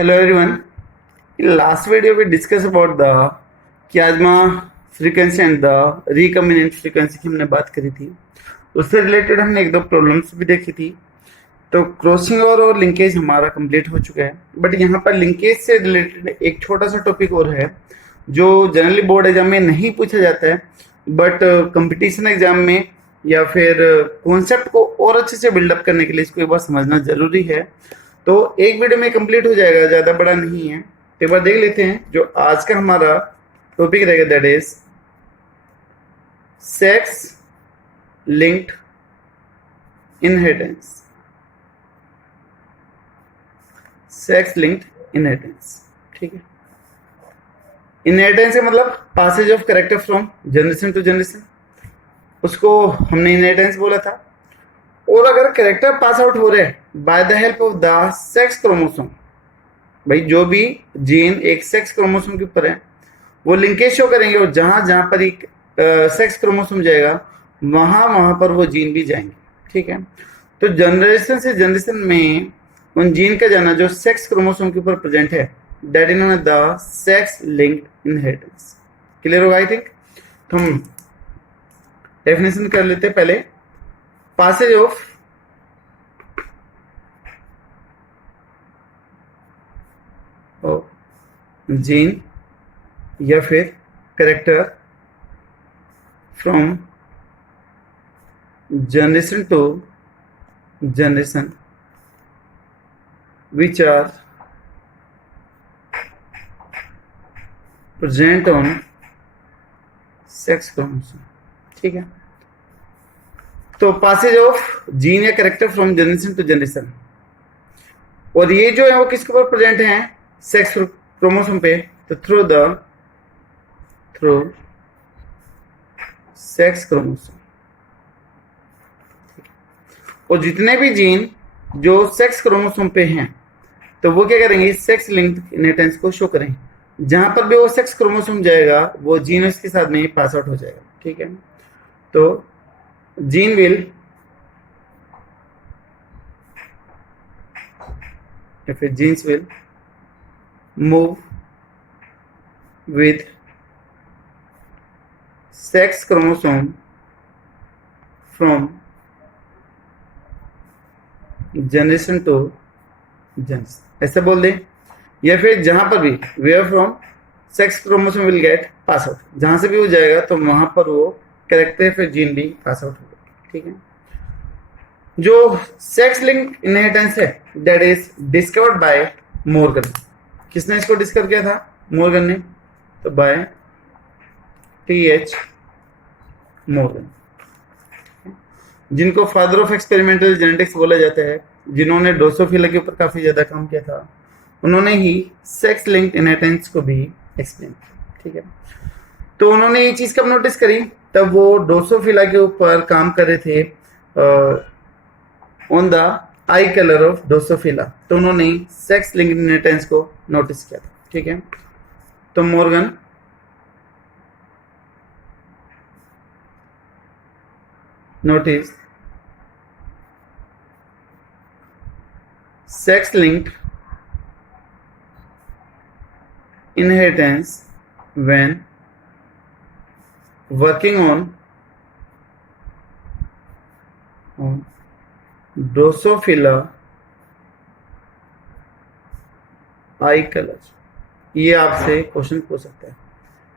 Hello everyone. In last video we discussed about the chiasma frequency and the recombinant frequency की हमने बात करी थी। उससे रिलेटेड हमने एक दो प्रॉब्लम्स भी देखी थी। तो क्रॉसिंग और लिंकेज हमारा कंप्लीट हो चुका है, बट यहाँ पर लिंकेज से रिलेटेड एक छोटा सा टॉपिक और है जो जनरली बोर्ड एग्जाम में नहीं पूछा जाता है, बट कंपटीशन एग्जाम में या फिर कॉन्सेप्ट को और अच्छे से बिल्डअप करने के लिए इसको एक बार समझना जरूरी है। तो एक वीडियो में कंप्लीट हो जाएगा, ज़्यादा बड़ा नहीं है। तो एक बार देख लेते हैं जो आज का हमारा टॉपिक रहेगा, that is sex linked inheritance. Sex linked inheritance, ठीक है। इनहेरिटेंस का मतलब passage of character from generation to generation, उसको हमने इनहेरिटेंस बोला था। और अगर कैरेक्टर पास आउट हो रहे हैं by the help of the sex chromosome, भाई जो भी जीन एक सेक्स क्रोमोसोम के ऊपर है वो लिंकेज शो करेंगे, और जहां जहां पर एक सेक्स क्रोमोसोम जाएगा वहां वहां पर वो जीन भी जाएंगे, ठीक है। तो जनरेशन से जनरेशन में उन जीन का जाना जो सेक्स क्रोमोसोम के ऊपर प्रेजेंट है, that is known as the sex linked inheritance. Clear होगा आई थिंक। तो हम डेफिनेशन कर लेते हैं पहले। पासेज ऑफ जीन या फिर character from generation to generation which are present on sex chromosome, ठीक है। तो पासेज ऑफ जीन या character from generation to generation, और ये जो है वो किसके ऊपर प्रेजेंट है, सेक्स क्रोमोसोम पे। तो थ्रू सेक्स क्रोमोसोम, और जितने भी जीन जो सेक्स क्रोमोसोम पे हैं तो वो क्या करेंगे, सेक्स लिंक्ड इनहेरिटेंस को शो करेंगे। जहां पर भी वो सेक्स क्रोमोसोम जाएगा वो जीन उसके साथ में ही पास आउट हो जाएगा, ठीक है। तो जीन विल या फिर genes will move with sex chromosome from generation to generation, ऐसे बोल दें। या फिर जहां पर भी where from sex chromosome will get pass out, जहां से भी वो जाएगा तो वहां पर वो कैरेक्टर फिर जीन भी पास आउट होगा, ठीक है। जो सेक्स लिंक इनहेरिटेंस है that is discovered by Morgan. किसने इसको डिस्कवर किया था, मॉर्गन ने। तो बाय T.H. मॉर्गन, जिनको फादर ऑफ एक्सपेरिमेंटल जेनेटिक्स बोला जाता है, जिन्होंने ड्रोसोफिला के ऊपर काफी ज्यादा काम किया था, उन्होंने ही सेक्स लिंक्ड इनहेरिटेंस को भी एक्सप्लेन किया, ठीक है। तो उन्होंने ये चीज कब नोटिस करी, तब वो ड्रोसोफिला के ऊपर काम कर रहे थे on the I colour of Drosophila. तो उन्होंने सेक्स लिंक्ड इनहेरिटेंस को नोटिस किया था, ठीक है। तो Morgan notice sex linked inheritance when working on Drosophila I colour. ये आपसे क्वेश्चन पूछ सकता है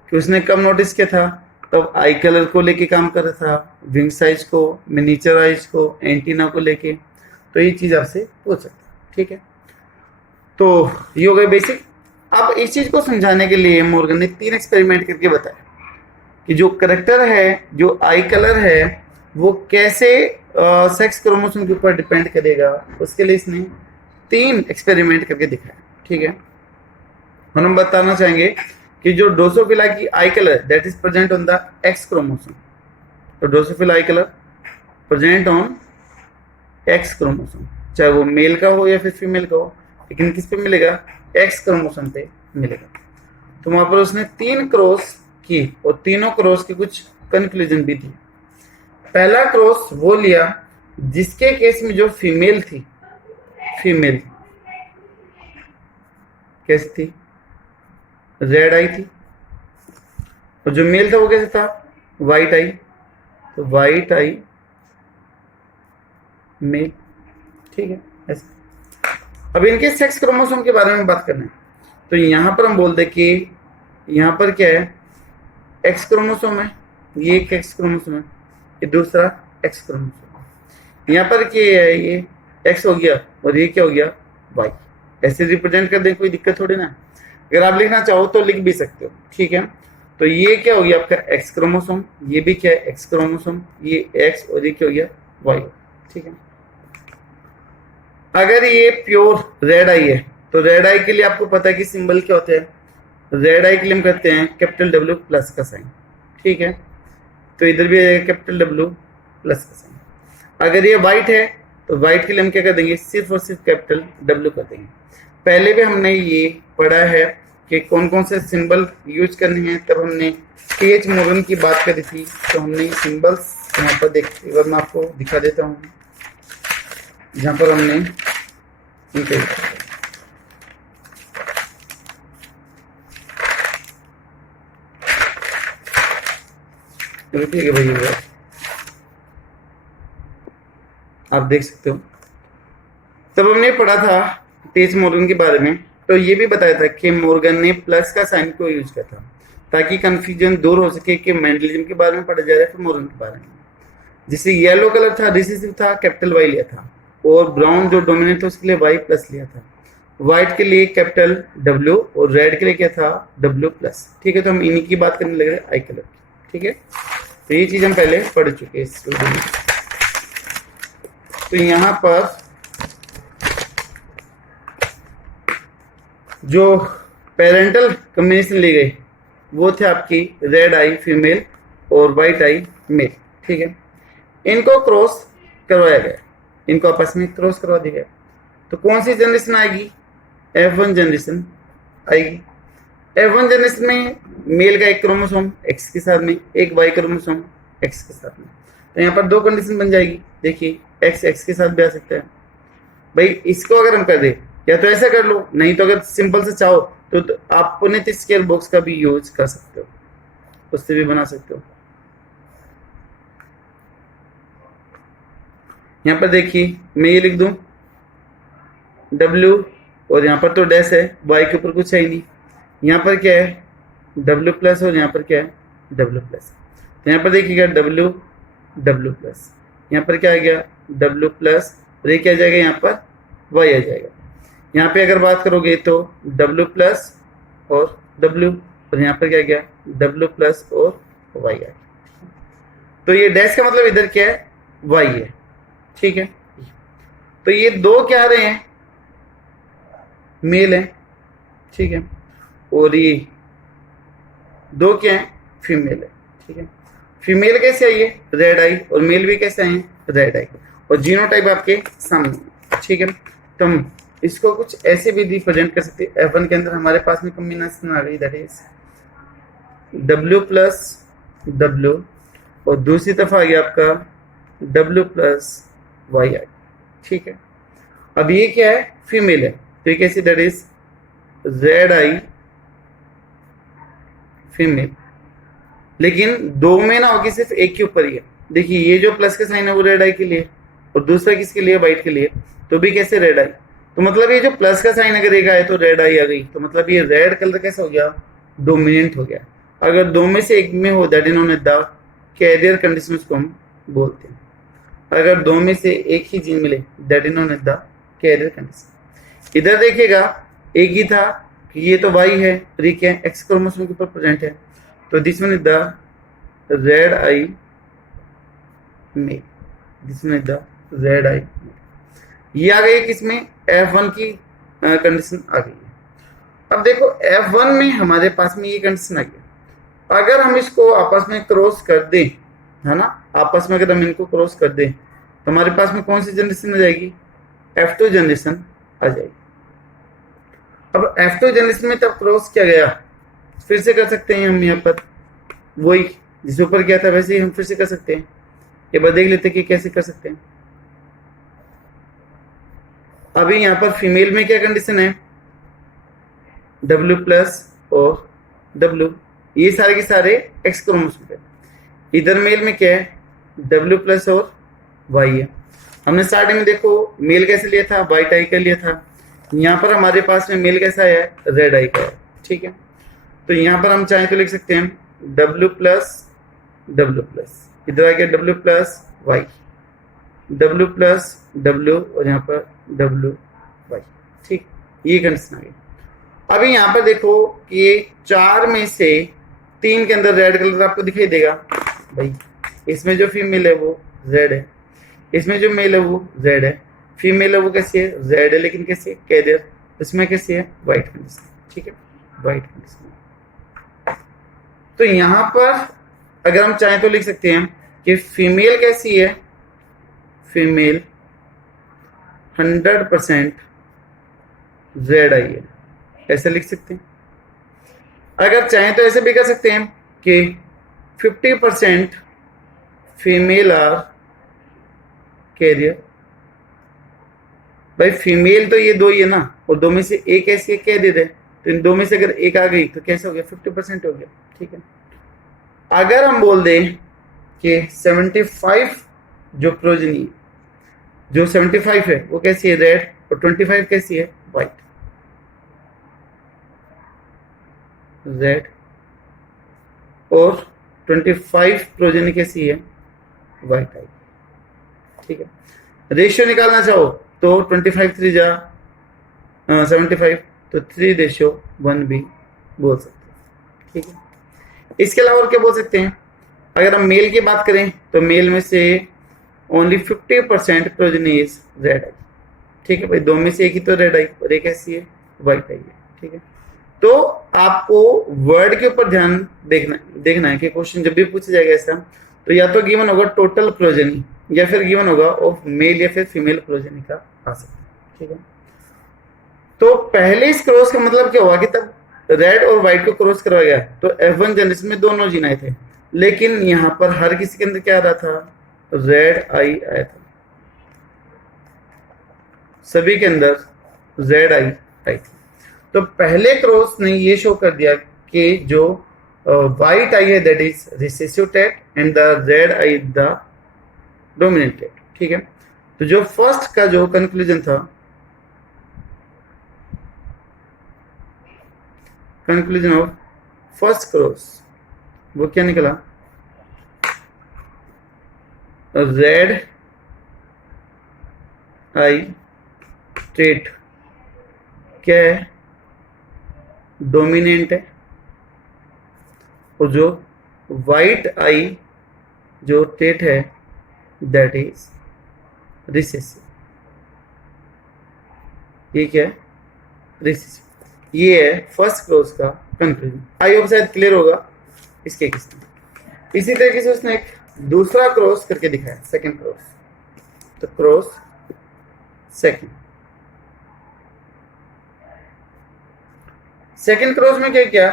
कि उसने कब नोटिस किया था, तब आई कलर को लेके काम कर रहा था, विंग साइज को, मिनीचर आइज को, एंटीना को लेके। तो ये चीज आपसे पूछ सकता है, ठीक है। तो ये हो गए बेसिक। अब इस चीज को समझाने के लिए मॉर्गन ने 3 एक्सपेरिमेंट करके बताया कि जो करेक्टर है, जो आई कलर है, वो कैसे सेक्स क्रोमोसोम के ऊपर डिपेंड करेगा। उसके लिए इसने 3 एक्सपेरिमेंट करके दिखाया, ठीक है। हम बताना चाहेंगे कि जो ड्रोसोफिला की eye colour that is present on the X chromosome, तो drosophila eye colour present on X chromosome, चाहे वो मेल का हो या फिर फीमेल का हो, लेकिन किस पे मिलेगा, एक्स क्रोमोसोम पे मिलेगा। तो वहां पर उसने 3 क्रॉस की और तीनों क्रॉस की कुछ कंक्लूजन भी दी। पहला क्रॉस वो लिया जिसके केस में जो फीमेल थी, फीमेल कैसी थी, रेड आई थी, और जो मेल था वो कैसे था, वाइट आई, तो वाइट आई मेल, ठीक है ऐसे। अब इनके सेक्स क्रोमोसोम के बारे में बात करना है, तो यहां पर हम बोलते कि यहां पर क्या है, एक्स क्रोमोसोम है, ये एक एक्स क्रोमोसोम है, ये दूसरा एक्स क्रोमोसोम है। यहाँ पर क्या है, ये एक्स हो गया और ये क्या हो गया, वाई। ऐसे रिप्रेजेंट कर दें, कोई दिक्कत थोड़ी ना। अगर आप लिखना चाहो तो लिख भी सकते हो, ठीक है। तो ये क्या हो गया आपका एक्स क्रोमोसोम, ये भी क्या है एक्स क्रोमोसोम, ये एक्स और ये क्या हो गया वाई, ठीक है। अगर ये प्योर रेड आई है, तो रेड आई के लिए आपको पता है कि सिंबल क्या होते हैं, रेड आई के लिए हम करते हैं कैपिटल डब्ल्यू प्लस का साइन, ठीक है। तो इधर भी आएगा कैपिटल डब्ल्यू प्लस का साइन। अगर ये व्हाइट है तो व्हाइट के लिए हम क्या कर देंगे, सिर्फ और सिर्फ कैपिटल डब्ल्यू कर देंगे। पहले भी हमने ये पढ़ा है कि कौन कौन से सिंबल यूज करने हैं, तब हमने टी.एच. मॉर्गन की बात करी थी। तो हमने सिंबल्स यहाँ पर देख, एक बार मैं आपको दिखा देता हूँ, जहाँ पर हमने इनके ठीक है भाई, आप देख सकते हो। तब हमने पढ़ा था टी.एच. मॉर्गन के बारे में, तो ये भी बताया था कि मॉर्गन ने प्लस का साइन क्यों यूज किया था, ताकि कंफ्यूजन दूर हो सके कि मेंडलिज्म के बारे में पढ़ा जा रहा है फिर मॉर्गन के बारे में। जिससे येलो कलर था, रिसेसिव था, कैपिटल वाई लिया था, और ब्राउन जो डोमिनेंट था उसके लिए वाई प्लस लिया था, व्हाइट के लिए कैपिटल डब्ल्यू, और रेड के लिए क्या था डब्ल्यू प्लस, ठीक है। तो हम इन्हीं की बात करने लग रहे आई कलर की, ठीक है। तो ये चीज हम पहले पढ़ चुके हैं इस वीडियो में। तो यहाँ पर जो पेरेंटल कॉम्बिनेशन ली गई वो थे आपकी रेड आई फीमेल और वाइट आई मेल, ठीक है। इनको क्रॉस करवाया गया, इनको आपस में क्रॉस करवा दिया गया। तो कौन सी जनरेशन आएगी, F1 जनरेशन आएगी। F1 जनरेशन में मेल का एक क्रोमोसोम एक्स के साथ में, एक वाई क्रोमोसोम एक्स के साथ में। तो यहाँ पर दो कंडीशन बन जाएगी, देखिए एक्स एक्स के साथ भी आ सकता है। भाई इसको अगर हम कर दे, या तो ऐसा कर लो, नहीं तो अगर सिंपल से चाहो तो आप पुनित स्केयर बॉक्स का भी यूज कर सकते हो, उससे भी बना सकते हो। यहाँ पर देखिए मैं ये लिख दूं W, और यहाँ पर तो डैश है, Y के ऊपर कुछ है ही नहीं। यहाँ पर क्या है W प्लस, और यहाँ पर क्या है W प्लस। तो यहाँ पर देखिएगा W प्लस, यहाँ पर क्या आ गया W प्लस, और ये क्या आ जाएगा यहाँ पर Y आ जाएगा। यहाँ पे अगर बात करोगे तो W प्लस और W, और यहाँ पर क्या आ गया W प्लस और Y आ गया। तो ये डैश का मतलब इधर क्या है Y है, ठीक है। तो ये दो क्या आ रहे हैं, मेल है, ठीक है, और ये दो क्या है फीमेल है, ठीक है। फीमेल कैसे आई है रेड आई, और मेल भी कैसे आए हैं रेड आई, और जीनोटाइप आपके सामने, ठीक है। तो हम इसको कुछ ऐसे भी रिप्रेजेंट कर सकते हैं। F1 के अंदर हमारे पास में कॉम्बिनेशन आ गई, that is W plus W, और दूसरी तरफ आ गया आपका W प्लस Y आई, ठीक है। अब ये क्या है फीमेल है, तो ये कैसे, that is red I female. लेकिन दो में ना होगी, सिर्फ एक के ऊपर ही है। देखिए ये जो प्लस का साइन है वो रेड आई के लिए, और दूसरा किसके लिए वाइट के लिए, तो भी कैसे रेड आई। तो मतलब ये जो प्लस का साइन अगर एक आए तो रेड आई आ गई, तो मतलब ये रेड कलर कैसा हो गया डोमिनेंट हो गया। अगर दो में से एक में हो दैट इन्होंने द कैरियर कंडीशन को हम बोलते हैं। अगर दो में से एक ही जीन मिले दैट इन्होंने द कैरियर कंडीशन। इधर देखिएगा एक ही था कि ये तो वाई है, और ये क्या है एक्स क्रोमोसोम के ऊपर प्रेजेंट है, तो this one is the red eye male, this one is the red eye male. ये आ गई किसमें F1 की कंडीशन आ गई है। अब देखो F1 में हमारे पास में ये कंडीशन आ गया। अगर हम इसको आपस में क्रॉस कर दें, है ना, आपस में अगर हम इनको क्रॉस कर दें तो हमारे पास में कौन सी जनरेशन आ जाएगी, F2 जनरेशन आ जाएगी। अब F2 जनरेशन में तब क्रॉस किया गया, फिर से कर सकते हैं हम, यहाँ पर वही जिस ऊपर किया था वैसे ही हम फिर से कर सकते हैं। ये बात देख लेते हैं कि कैसे कर सकते हैं। अभी यहाँ पर फीमेल में क्या कंडीशन है, W प्लस और W, ये सारे के सारे X क्रोमोसोम है। इधर मेल में क्या है, W प्लस और Y है। हमने स्टार्टिंग में देखो मेल कैसे लिया था, वाइट आई का लिया था। यहाँ पर हमारे पास में मेल कैसा है, रेड आई का है, ठीक है। तो यहाँ पर हम चाहें तो लिख सकते हैं W प्लस, इधर आ गया W plus Y, W plus W और यहाँ पर W Y, ठीक, ये कंडीशन आ गई। अभी यहाँ पर देखो कि ये 4 में से 3 के अंदर रेड कलर आपको दिखाई देगा भाई। इसमें जो फीमेल है वो रेड है, इसमें जो मेल है वो रेड है, फीमेल है वो कैसी है, रेड है, लेकिन कैसी है, कैरियर। इसमें कैसी है, व्हाइट कंडीशन, ठीक है, व्हाइट कंडीशन। तो यहाँ पर अगर हम चाहें तो लिख सकते हैं कि फीमेल कैसी है, फीमेल 100% रेड आई है, ऐसे लिख सकते हैं। अगर चाहें तो ऐसे भी कर सकते हैं कि 50% फीमेल आर कैरियर। भाई फीमेल तो ये दो ही है ना, और दो में से एक ऐसी कैरियर है, तो इन दो में से अगर एक आ गई तो कैसे हो गया, 50% हो गया, ठीक है। अगर हम बोल दें कि 75 जो प्रोजनी, जो 75 है वो कैसी है, रेड, और 25 कैसी है, व्हाइट, रेड और 25 प्रोजनी कैसी है, व्हाइट आई, ठीक है। रेशियो निकालना चाहो तो 25 3 जा 75, तो 3:1 भी बोल सकते हैं, ठीक है। इसके अलावा और क्या बोल सकते हैं, अगर हम मेल की बात करें तो मेल में से ओनली 50% प्रोजनी इज रेड आई, ठीक है भाई। दो में से एक ही तो रेड आई और एक ऐसी है, व्हाइट आई है, ठीक है। तो आपको वर्ड के ऊपर ध्यान देखना है कि क्वेश्चन जब भी पूछा जाएगा ऐसा, तो या तो गिवन होगा टोटल प्रोजनी, या फिर गिवन होगा ऑफ मेल या फिर फीमेल प्रोजनी का आ सकता है, ठीक है। तो पहले इस क्रॉस का मतलब क्या हुआ कि तब रेड और व्हाइट को क्रॉस करवाया गया, तो F1 जनरेशन में दोनों जीन आए थे, लेकिन यहाँ पर हर किसी के अंदर क्या आ रहा था, रेड आई आया था, सभी के अंदर रेड आई आई थी। तो पहले क्रॉस ने ये शो कर दिया कि जो व्हाइट आई है that is recessive TET and the red I the dominant TET, ठीक है। तो जो फर्स्ट का जो कंक्लूजन था, कंक्लूजन ऑफ फर्स्ट क्रॉस, वो क्या निकला, रेड आई ट्रेट क्या है, डोमिनेंट है, और जो व्हाइट आई जो ट्रेट है दैट इज रिसेसिव। ये क्या है, रिसेसिव। ये है फर्स्ट क्रॉस का कंक्लूजन। आई होप शायद क्लियर होगा इसके किस्म। इसी तरीके से उसने एक दूसरा क्रॉस करके दिखाया, सेकंड क्रॉस। तो क्रॉस सेकंड क्रॉस में क्या किया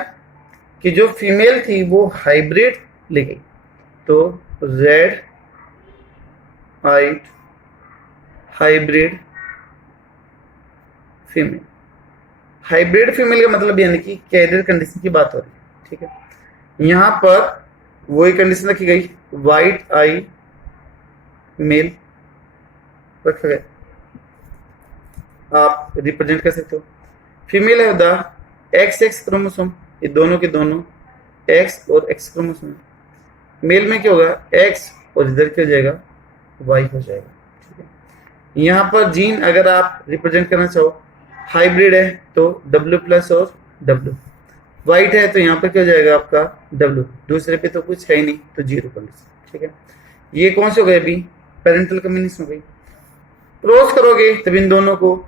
कि जो फीमेल थी वो हाइब्रिड ले गई, तो red white hybrid female. Hybrid female का मतलब यानी कि कैरियर कंडीशन की बात हो रही है, ठीक है। यहां पर वही कंडीशन रखी गई, व्हाइट आई मेल रखा गया, आप रिप्रेजेंट कर सकते हो। फीमेल है द XX क्रोमोसोम, ये दोनों के दोनों X और X क्रोमोसोम। मेल में क्या होगा, X और इधर क्या हो जाएगा, Y हो जाएगा, ठीक है। यहाँ पर जीन अगर आप रिप्रेजेंट करना चाहो, हाइब्रिड है तो W प्लस और W, व्हाइट है तो यहाँ पर क्या हो जाएगा आपका W, दूसरे पे तो कुछ है ही नहीं तो 0 कंडीशन, ठीक है। ये कौन से हो गए, अभी पेरेंटल कम्युनिकेशन हो गई। क्रॉस करोगे तब इन दोनों को,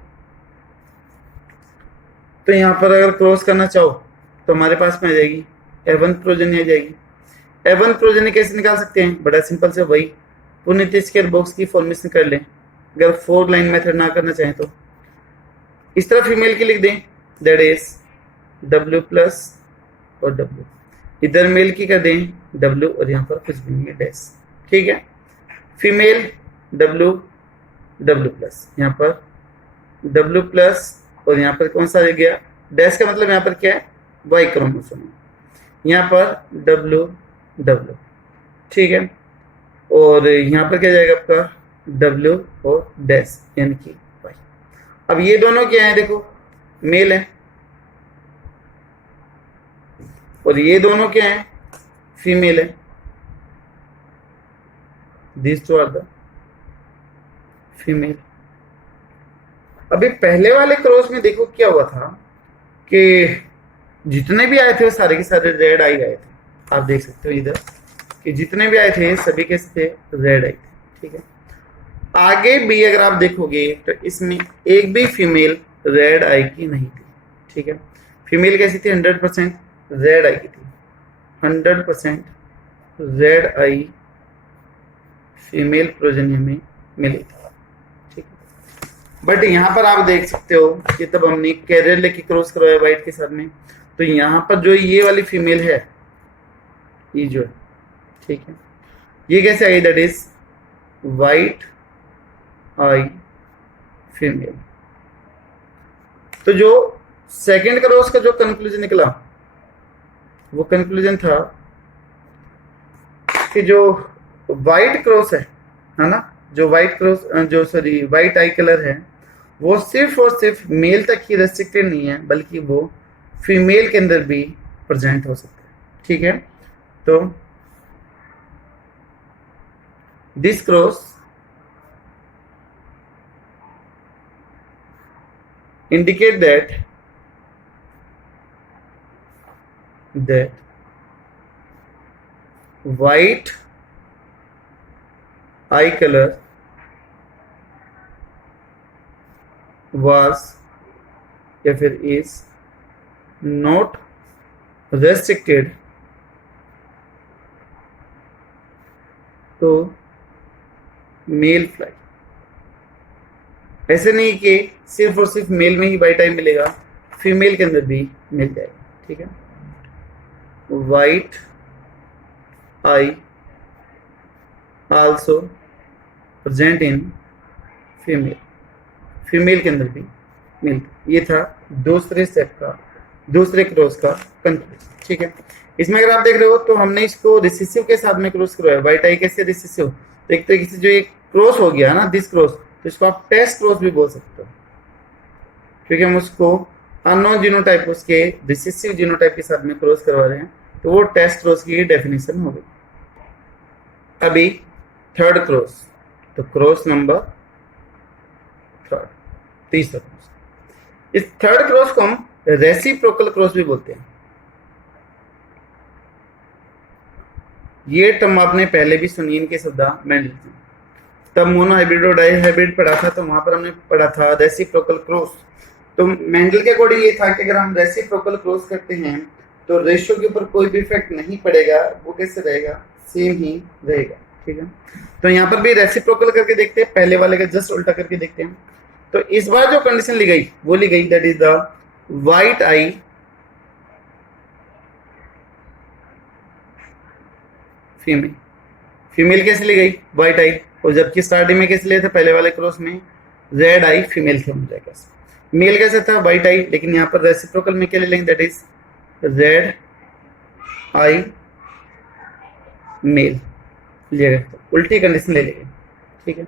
तो यहाँ पर अगर क्रॉस करना चाहो तो हमारे पास में आ जाएगी F1 प्रोजनी आ जाएगी। F1 प्रोजनी कैसे निकाल सकते हैं, बड़ा सिंपल से वही पुनीत स्क्वायर बॉक्स की फॉर्मेशन कर लें, अगर 4 लाइन मेथड ना करना चाहें तो। इस तरह फीमेल की लिख दें, दैट इज W प्लस और W, इधर मेल की कर दें W और यहाँ पर कुछ भी नहीं है, डैश, ठीक है। फीमेल W प्लस, यहाँ पर W प्लस और यहाँ पर कौन सा आ गया, डैश का मतलब यहाँ पर क्या है, वाई क्रोमोसोम, यहाँ पर डब्ल्यू डब्ल्यू, ठीक है। और यहाँ पर क्या जाएगा आपका डब्ल्यू और डैश यानी कि वाई। अब ये दोनों क्या है, देखो मेल है, और ये दोनों क्या है, फीमेल है। This two are the female. अभी पहले वाले क्रॉस में देखो क्या हुआ था कि जितने भी आए थे वो सारे के सारे रेड आई आए थे। आप देख सकते हो इधर कि जितने भी आए थे सभी के थे रेड आई थे, ठीक है। आगे भी अगर आप देखोगे तो इसमें एक भी फीमेल रेड आई की नहीं थी, ठीक है। फीमेल कैसी थी, 100% रेड आई की थी, 100% रेड आई फीमेल प्रोजेनी में मिली थी, ठीक है। बट यहाँ पर आप देख सकते हो कि तब हमने कैरियर लेके क्रॉस करवाया व्हाइट के साथ में, तो यहाँ पर जो ये वाली फीमेल है, ये जो है, ठीक है, ये कैसे आई, that is white eye female. तो जो सेकेंड क्रॉस का जो कंक्लूजन निकला वो कंक्लूजन था कि जो व्हाइट क्रॉस है ना, जो व्हाइट क्रॉस जो सॉरी व्हाइट आई कलर है वो सिर्फ और सिर्फ मेल तक ही रेस्ट्रिक्टेड नहीं है, बल्कि वो फीमेल के अंदर भी प्रेजेंट हो सकता है, ठीक है। तो this cross indicate that white eye color was या फिर is not restricted to male fly। ऐसे नहीं कि सिर्फ और सिर्फ मेल में ही वाइट आई मिलेगा, फीमेल के अंदर भी मिल जाएगा, ठीक है। White I also present in female, female के अंदर भी मिलता। ये था दूसरे स्टेप का, दूसरे क्रॉस का कंक्लूजन, ठीक है। इसमें अगर आप देख रहे हो तो हमने इसको रिसेसिव के साथ में क्रॉस करवाया। वाइट आई कैसे रिसेसिव, तो एक तरीके से जो एक क्रॉस हो गया ना, दिस क्रॉस, तो इसको आप टेस्ट क्रॉस भी बोल सकते हो, क्योंकि हम उसको अननोन जीनोटाइप उसके रिसेसिव जीनोटाइप के साथ में क्रॉस करवा रहे हैं, तो वो टेस्ट क्रॉस की डेफिनेशन हो गई। अभी थर्ड क्रॉस, तो क्रॉस नंबर थर्ड, तीसरा क्रॉस। इस थर्ड क्रॉस को हम रेसिप्रोकल क्रॉस भी बोलते हैं। ये टर्म आपने पहले भी सुनी इनके शब्द मेंडल, तब मोनो हाइब्रिड और डाई हाइब्रिड पढ़ा था, तो वहां पर हमने पढ़ा था रेसिप्रोकल क्रॉस। तो मेंडल के अकॉर्डिंग ये था कि अगर हम रेसिप्रोकल क्रॉस करते हैं तो रेशियो के ऊपर कोई भी इफेक्ट नहीं पड़ेगा, वो कैसे रहेगा, सेम ही रहेगा, ठीक है। तो यहाँ पर भी रेसिप्रोकल करके देखते हैं, पहले वाले का जस्ट उल्टा करके देखते हैं। तो इस बार जो कंडीशन ली गई वो ली गई, that is the white eye female. Female कैसे ली गई, व्हाइट आई, और जबकि स्टार्टिंग में कैसे लिए थे, पहले वाले क्रॉस में रेड आई फीमेल थे, मुझे कैसे मेल कैसे था, व्हाइट आई, लेकिन यहाँ पर रेसिप्रोकल में क्या ले लेंगे, that is red eye male लिया, तो उल्टी कंडीशन ले लेंगे, ठीक है,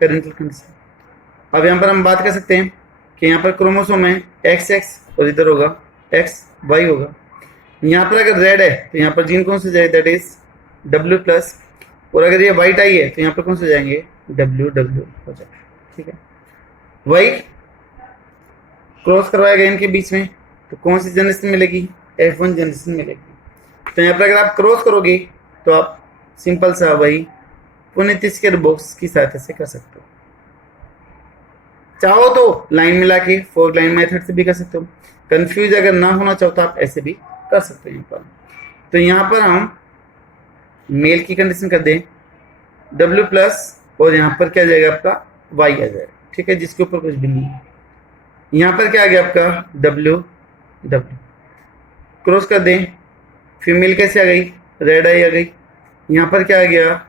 पेरेंटल कंडीशन। अब यहाँ पर हम बात कर सकते हैं कि यहाँ पर क्रोमोसोम है XX और इधर होगा XY होगा। यहाँ पर अगर रेड है तो यहाँ पर जीन कौन से जाए, दैट इज W+, और अगर ये व्हाइट आई है तो यहाँ पर कौन से जाएंगे, WW हो जाएगा, ठीक है। वही क्रॉस करवाया गया इनके बीच में, तो कौन सी जनरेशन मिलेगी, F1 जनरेशन मिलेगी। तो यहाँ पर अगर आप क्रॉस करोगे तो आप सिंपल सा वही पुनीत स्क्वायर बॉक्स की सहायता से कर सकते हो। चाहो तो लाइन मिला के फोर लाइन मेथड से भी कर सकते हो, कंफ्यूज अगर ना होना चाहो तो आप ऐसे भी कर सकते हो। यहाँ पर तो यहाँ पर हम मेल की कंडीशन कर दें W+, और यहाँ पर क्या जाएगा आपका Y आ जाएगा, ठीक है, जिसके ऊपर कुछ भी नहीं है। यहाँ पर क्या आ गया आपका W क्रॉस कर दें, फीमेल कैसे आ गई, रेड आई आ गई। यहाँ पर क्या आ गया,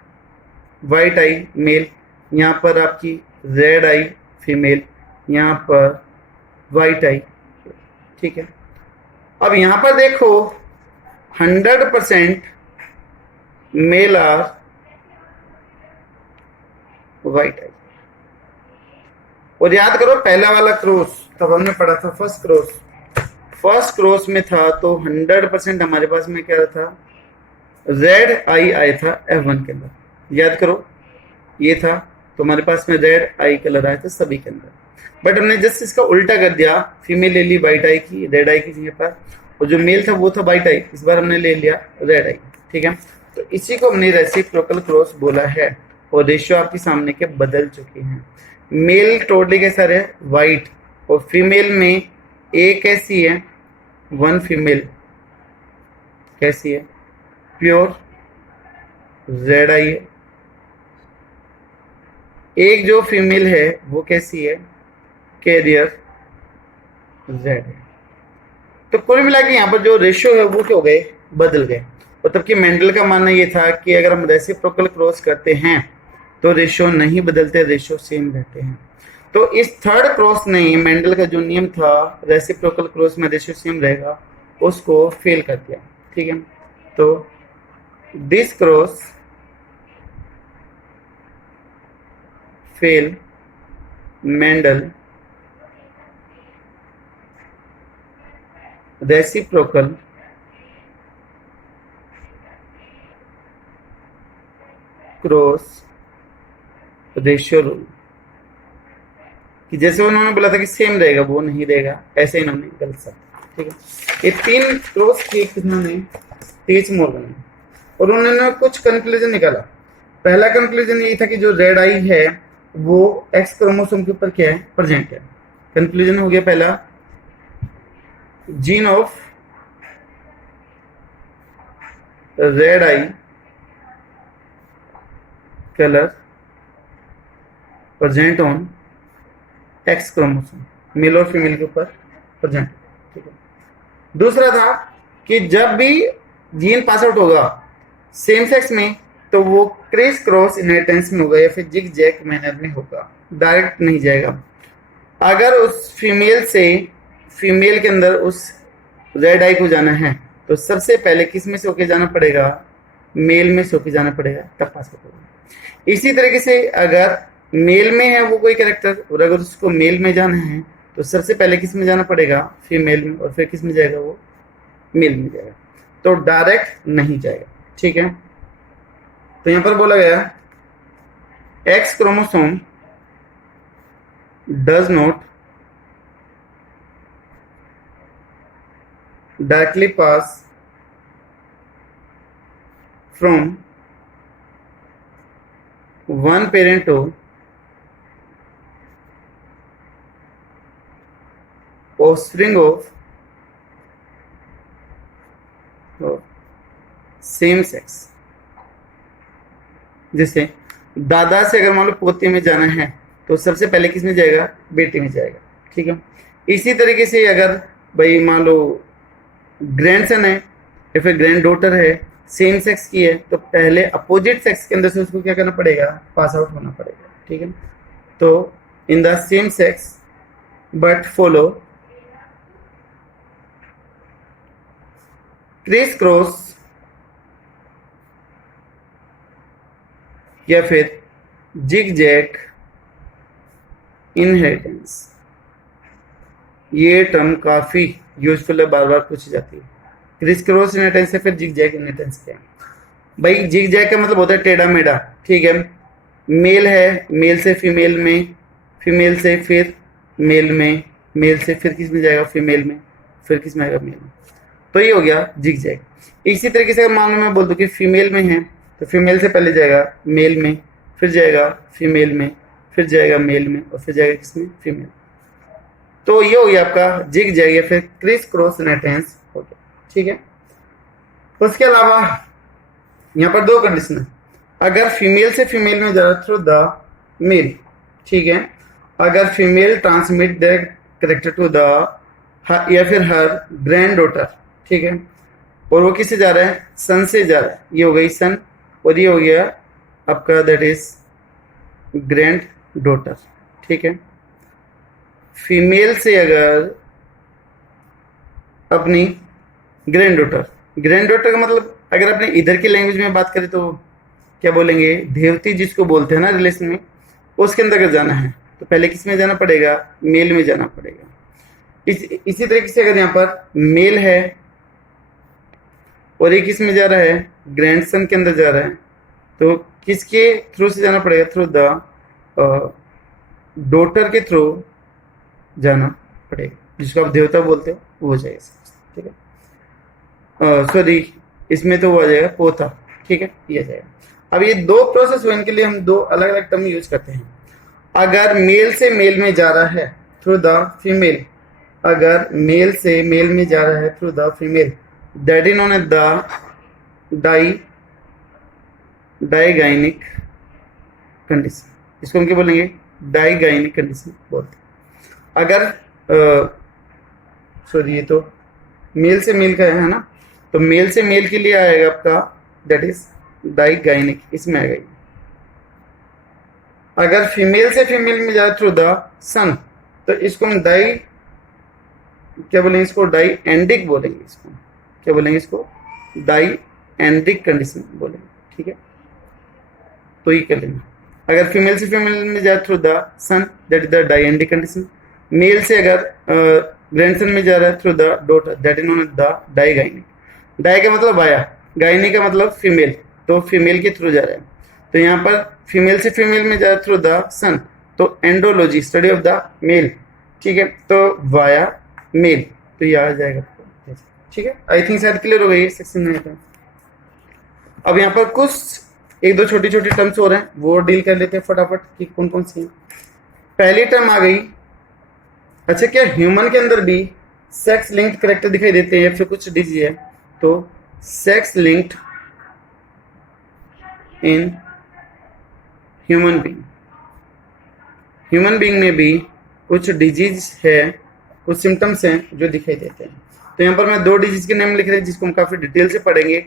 वाइट आई मेल, यहाँ पर आपकी रेड आई फीमेल, यहाँ पर वाइट आई, ठीक है। अब यहां पर देखो 100% मेल आर वाइट आई। और याद करो पहला वाला क्रॉस तब हमने पढ़ा था फर्स्ट क्रॉस में था तो 100% हमारे पास में क्या था, रेड आई आया था F1 के अंदर। याद करो ये था तो हमारे पास में रेड आई कलर आया था सभी के अंदर। बट हमने जस्ट इसका उल्टा कर दिया, फीमेल ले ली वाइट आई की, रेड आई की जगह पर, और जो मेल था वो था वाइट आई, इस बार हमने ले लिया रेड आई। ठीक है, तो इसी को हमने रेसिप्रोकल क्रॉस बोला है। और रेशियो आपके सामने के बदल चुके हैं। मेल टोटली कैसा है, वाइट, और फीमेल में एक कैसी है, वन फीमेल कैसी है, प्योर रेड आई है। एक जो फीमेल है वो कैसी है, कैरियर रेड है। तो कुल मिला के यहाँ पर जो रेशियो है वो क्या हो गए, बदल गए। मतलब कि मेंडल का मानना ये था कि अगर हम रेसिप्रोकल क्रॉस करते हैं तो रेशियो नहीं बदलते, रेशियो सेम रहते हैं। तो इस थर्ड क्रॉस ने मेंडल का जो नियम था रेसिप्रोकल क्रॉस में रेशियो सेम रहेगा उसको फेल कर दिया। ठीक है, तो this cross fail Mendel reciprocal cross ratio rule, कि जैसे उन्होंने बोला था कि सेम रहेगा वो नहीं रहेगा, ऐसे इन्होंने गलत सब। ठीक है, ये तीन क्रॉस किए इन्होंने टीच मॉर्गन ने, और उन्होंने कुछ कंक्लूजन निकाला। पहला कंक्लूजन ये था कि जो रेड आई है वो एक्स क्रोमोसोम के ऊपर क्या है, प्रेजेंट है। कंक्लूजन हो गया पहला, gene of red eye colour present on X chromosome, male और फीमेल के ऊपर प्रेजेंट। ठीक है, दूसरा था कि जब भी जीन पास आउट होगा सेम सेक्स में तो वो क्रिस क्रॉस इनहेरिटेंस में होगा या फिर जिग जैग मैनर में होगा, डायरेक्ट नहीं जाएगा। अगर उस फीमेल से फीमेल के अंदर उस रेड आई को जाना है तो सबसे पहले किस में से होके जाना पड़ेगा, मेल में से होके जाना पड़ेगा, तब पास आउट होगा। इसी तरीके से अगर मेल में है वो कोई कैरेक्टर और अगर उसको मेल में जाना है तो सबसे पहले किस में जाना पड़ेगा, फीमेल में, और फिर किस में जाएगा, वो मेल में जाएगा, तो डायरेक्ट नहीं जाएगा। ठीक है, तो यहां पर बोला गया X chromosome does not directly pass from one parent to offspring of same sex. जैसे दादा से अगर मान लो पोते में जाना है तो सबसे पहले किस में जाएगा, बेटे में जाएगा। ठीक है, इसी तरीके से अगर भाई मान लो ग्रैंडसन है या फिर ग्रैंड डॉटर है, सेम सेक्स की है, तो पहले अपोजिट सेक्स के अंदर से उसको क्या करना पड़ेगा, पास आउट होना पड़ेगा। ठीक है, तो in the same sex but follow criss cross या फिर जिग जैग इनहेरिटेंस, ये टर्म काफी यूजफुल है, बार बार पूछी जाती है। क्रिस क्रॉस इनहेरिटेंस या फिर जिग जैग इनहेरिटेंस क्या है भाई, जिग जैग का मतलब होता है टेढ़ा मेढ़ा। ठीक है, मेल है, मेल से फीमेल में, फीमेल से फिर मेल में, मेल से फिर किस में जाएगा, फीमेल में, फिर किस में आएगा, मेल में, तो ये हो गया जिग जैग। इसी तरीके से अगर मान लो मैं बोल दूं कि फीमेल में है तो फीमेल से पहले जाएगा मेल में, फिर जाएगा फीमेल में, फिर जाएगा मेल में, और फिर जाएगा किसमें, फीमेल। तो ये हो गया आपका जिग जैग या फिर क्रिस क्रॉस इनहेरिटेंस हो गया। ठीक है, उसके अलावा यहाँ पर दो कंडीशन है, अगर फीमेल से फीमेल में जा रहा थ्रू द मेल। ठीक है, अगर female transmit the character to the या फिर हर ग्रैंड डॉटर। ठीक है, और वो किससे जा रहा है, सन से जा रहा है, ये हो गई सन, और ये हो गया आपका दैट इज ग्रैंड डॉटर। ठीक है, फीमेल से अगर अपनी ग्रैंड डॉटर। ग्रैंड डॉटर का मतलब अगर अपने इधर की लैंग्वेज में बात करें तो क्या बोलेंगे, देवती जिसको बोलते हैं ना रिलेशन में, उसके अंदर अगर जाना है तो पहले किस में जाना पड़ेगा, मेल में जाना पड़ेगा। इसी तरीके से अगर यहाँ पर मेल है और एक किस में जा रहा है, ग्रैंडसन के अंदर जा रहा है, तो किसके थ्रू से जाना पड़ेगा, थ्रू द डॉटर के थ्रू जाना पड़ेगा, जिसको आप देवता बोलते हो वो हो जाएगा। ठीक है, सॉरी इसमें तो वो आ जाएगा पोता। ठीक है, ये जाएगा। अब ये दो प्रोसेस हुए, इनके लिए हम दो अलग अलग टर्म यूज करते हैं। अगर मेल से मेल में जा रहा है थ्रू द फीमेल, अगर मेल से मेल में जा रहा है through the female, that is known as the diginic condition. इसको हम क्या बोलेंगे, डाइगाइनिक कंडीशन बोलते हैं। अगर सॉरी ये तो मेल से मेल का है ना, तो मेल से मेल के लिए आएगा आपका दैट इज डाइगाइनिक, इसमें आएगा। अगर फीमेल से फीमेल में जाए थ्रू द सन, तो इसको हम क्या बोलेंगे, इसको डाई एंडिक बोलेंगे। इसको क्या बोलेंगे, इसको डाई एंडिक कंडीशन बोलेंगे। ठीक है, तो ये कर लेंगे। अगर फीमेल से फीमेल में जाए through the son, that is the diandric condition. Male से अगर ग्रैंडसन में जा रहा है through the daughter, that is known as the diginic. Di का मतलब वाया, गायनी का मतलब फीमेल, तो फीमेल के थ्रू जा रहा है। तो यहाँ पर फीमेल से फीमेल में जा रहा है थ्रू द सन, तो andrology, study of the male. ठीक है, तो वाया मेल, तो ये आ जाएगा। ठीक है, आई थिंक शायद क्लियर हो गई है सेक्शन में। अब यहाँ पर कुछ एक दो छोटी छोटी टर्म्स हो रहे हैं, वो डील कर लेते हैं फटाफट कि कौन कौन सी है। पहली टर्म आ गई, अच्छा क्या ह्यूमन के अंदर भी सेक्स लिंक्ड कैरेक्टर दिखाई देते हैं या फिर कुछ डिजीज है, तो sex linked in human being. Human being में भी कुछ डिजीज है, कुछ सिम्टम्स हैं जो दिखाई देते हैं। तो यहाँ पर मैं दो डिजीज के नाम लिख रहे हैं जिसको हम काफी डिटेल से पढ़ेंगे,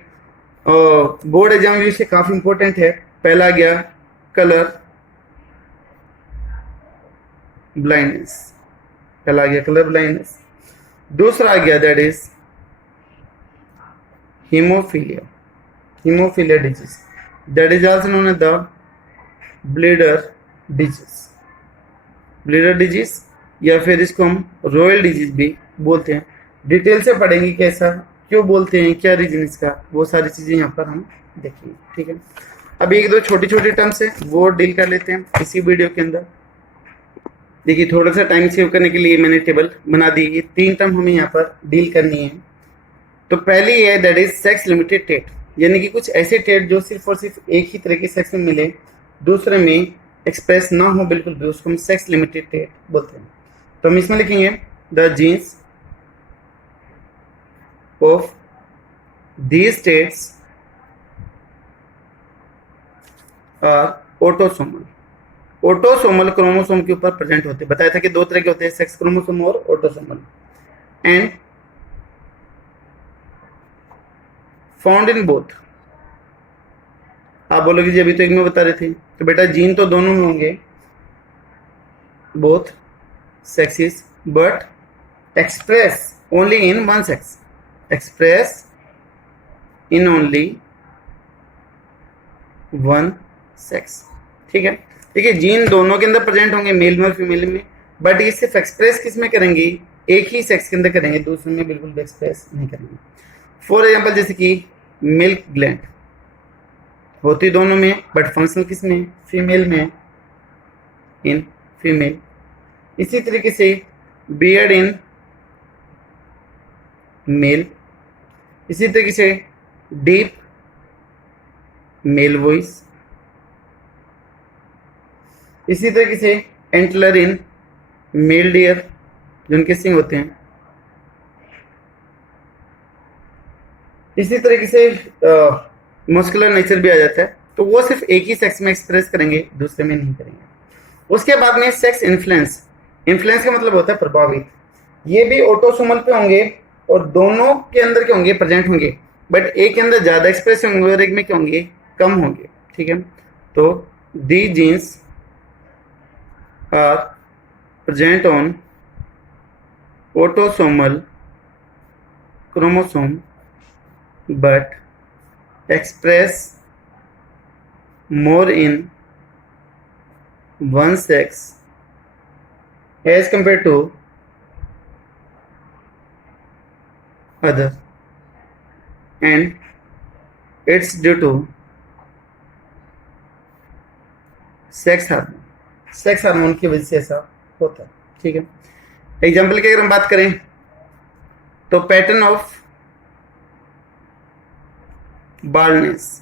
और बोर्ड एग्जाम भी इससे काफी इंपॉर्टेंट है। पहला आ गया कलर ब्लाइंडनेस, पहला आ गया कलर ब्लाइंडनेस। दूसरा आ गया that is haemophilia, haemophilia disease, that is also known as the bleeder disease, bleeder disease, या फिर इसको हम रॉयल डिजीज भी बोलते हैं। डिटेल से पढ़ेंगे कैसा, क्यों बोलते हैं, क्या रीजन इसका, वो सारी चीजें यहाँ पर हम देखेंगे। ठीक है, अभी एक दो छोटी छोटी टर्म्स है वो डील कर लेते हैं इसी वीडियो के अंदर। देखिए थोड़ा सा टाइम सेव करने के लिए मैंने टेबल बना दी, ये तीन टर्म हमें यहाँ पर डील करनी है। तो पहली है दैट इज सेक्स लिमिटेड टेट, यानी कि कुछ ऐसे टेट जो सिर्फ और सिर्फ एक ही तरह के सेक्स में मिले, दूसरे में एक्सप्रेस ना हो बिल्कुल भी, उसको हम सेक्स लिमिटेड टेट बोलते हैं। तो हम इसमें लिखेंगे the genes of these states are autosomal. Autosomal chromosome के ऊपर प्रेजेंट होते हैं, बताया था कि दो तरह के होते हैं, सेक्स क्रोमोसोम और autosomal, and found in both. आप बोलोगे जी अभी तो एक में बता रहे थे, तो बेटा जीन तो दोनों में होंगे, both sexes, but express only in one sex, express in only one sex. ठीक है, देखिए जीन दोनों के अंदर प्रेजेंट होंगे, मेल में और फीमेल में, बट ये सिर्फ एक्सप्रेस किस में करेंगे, एक ही सेक्स के अंदर करेंगे, दूसरे में बिल्कुल भी एक्सप्रेस नहीं करेंगे। फॉर एग्जाम्पल जैसे कि मिल्क ग्लैंड होती दोनों में, बट फंक्शनल किस में, फीमेल में, इन फीमेल। इसी तरीके से बियर्ड इन मेल, इसी तरीके से डीप मेल वॉइस, इसी तरीके से एंटलर इन मेल डियर जो उनके सिंग होते हैं, इसी तरीके से मस्कुलर नेचर भी आ जाता है, तो वो सिर्फ एक ही सेक्स में एक्सप्रेस करेंगे, दूसरे में नहीं करेंगे। उसके बाद में सेक्स इन्फ्लुएंस, इन्फ्लुएंस का मतलब होता है प्रभावित, ये भी ऑटोसोमल पे होंगे और दोनों के अंदर क्या होंगे, प्रेजेंट होंगे, बट एक के अंदर ज्यादा एक्सप्रेस होंगे और एक में क्या होंगे, कम होंगे। ठीक है, तो the genes are present on autosomal chromosome but express more in one sex as compared to other, and it's due to sex hormone की वजह से ऐसा होता है। ठीक है, एग्जाम्पल की अगर हम बात करें तो पैटर्न ऑफ बाल्डनेस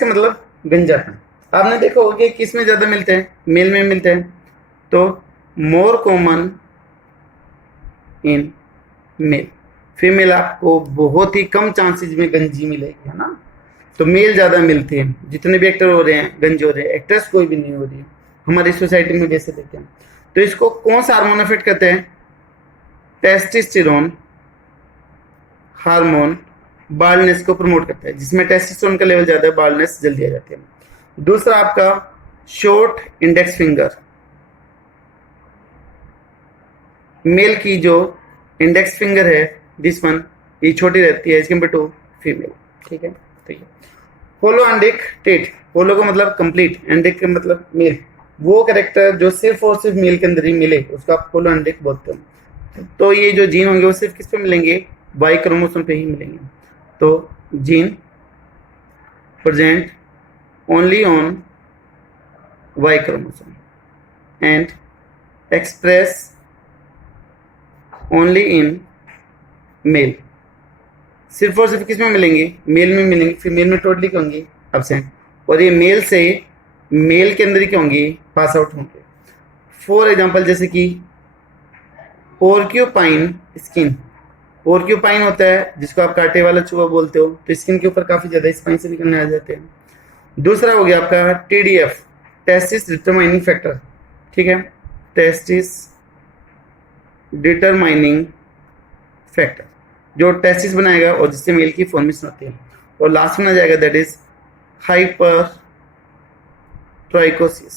का मतलब गंजापन। आपने देखा होगा कि किस में ज्यादा मिलते हैं, मेल में मिलते हैं, तो more common in male. Female आपको बहुत ही कम चांसेस में गंजी मिलेगी, है ना। तो मेल ज्यादा मिलते हैं, जितने भी एक्टर हो रहे हैं गंजे हो रहे हैं, एक्ट्रेस कोई भी नहीं हो रही है हमारी सोसाइटी में जैसे देखते हैं। तो इसको कौन सा हार्मोन इफेक्ट करते हैं? टेस्टोस्टेरोन हार्मोन बाल्डनेस को प्रमोट करता है, जिसमें टेस्टोस्टेरोन का लेवल ज्यादा है, बाल्डनेस जल्दी आ जाती है। दूसरा आपका शॉर्ट इंडेक्स फिंगर, मेल की जो इंडेक्स फिंगर है दिस वन, ये छोटी रहती है एज कम्पेयर टू फीमेल। ठीक है, तो ये होलो एंडिक टेट, होलो का मतलब कंप्लीट, एंडिक का मतलब मेल। वो कैरेक्टर जो सिर्फ और सिर्फ मेल के अंदर ही मिले उसको आप होलो एंडिक बोलते हैं। तो ये जो जीन होंगे वो सिर्फ किस पे मिलेंगे? वाई क्रोमोसोम पे ही मिलेंगे। तो gene present only on Y chromosome and express only in male. सिर्फ और सिर्फ किस में मिलेंगे? मेल में मिलेंगे, फीमेल में टोटली क्या होंगी? एब्सेंट। और ये मेल से मेल के अंदर ही क्या होंगे? पास आउट होंगे। फॉर एग्जांपल जैसे कि पोर्क्यूपाइन स्किन, पोर्क्यूपाइन होता है जिसको आप कांटे वाला चूहा बोलते हो, तो स्किन के ऊपर काफी ज्यादा स्पाइन से निकलने आ जाते हैं। दूसरा हो गया आपका TDF, टेस्टिस डिटरमाइनिंग फैक्टर। ठीक है, टेस्टिस डिटरमाइनिंग फैक्टर जो टेस्टिस बनाएगा और जिससे मेल की फॉर्मेशन होती है। और लास्ट में आ जाएगा दैट इज हाइपर ट्राइकोसिस।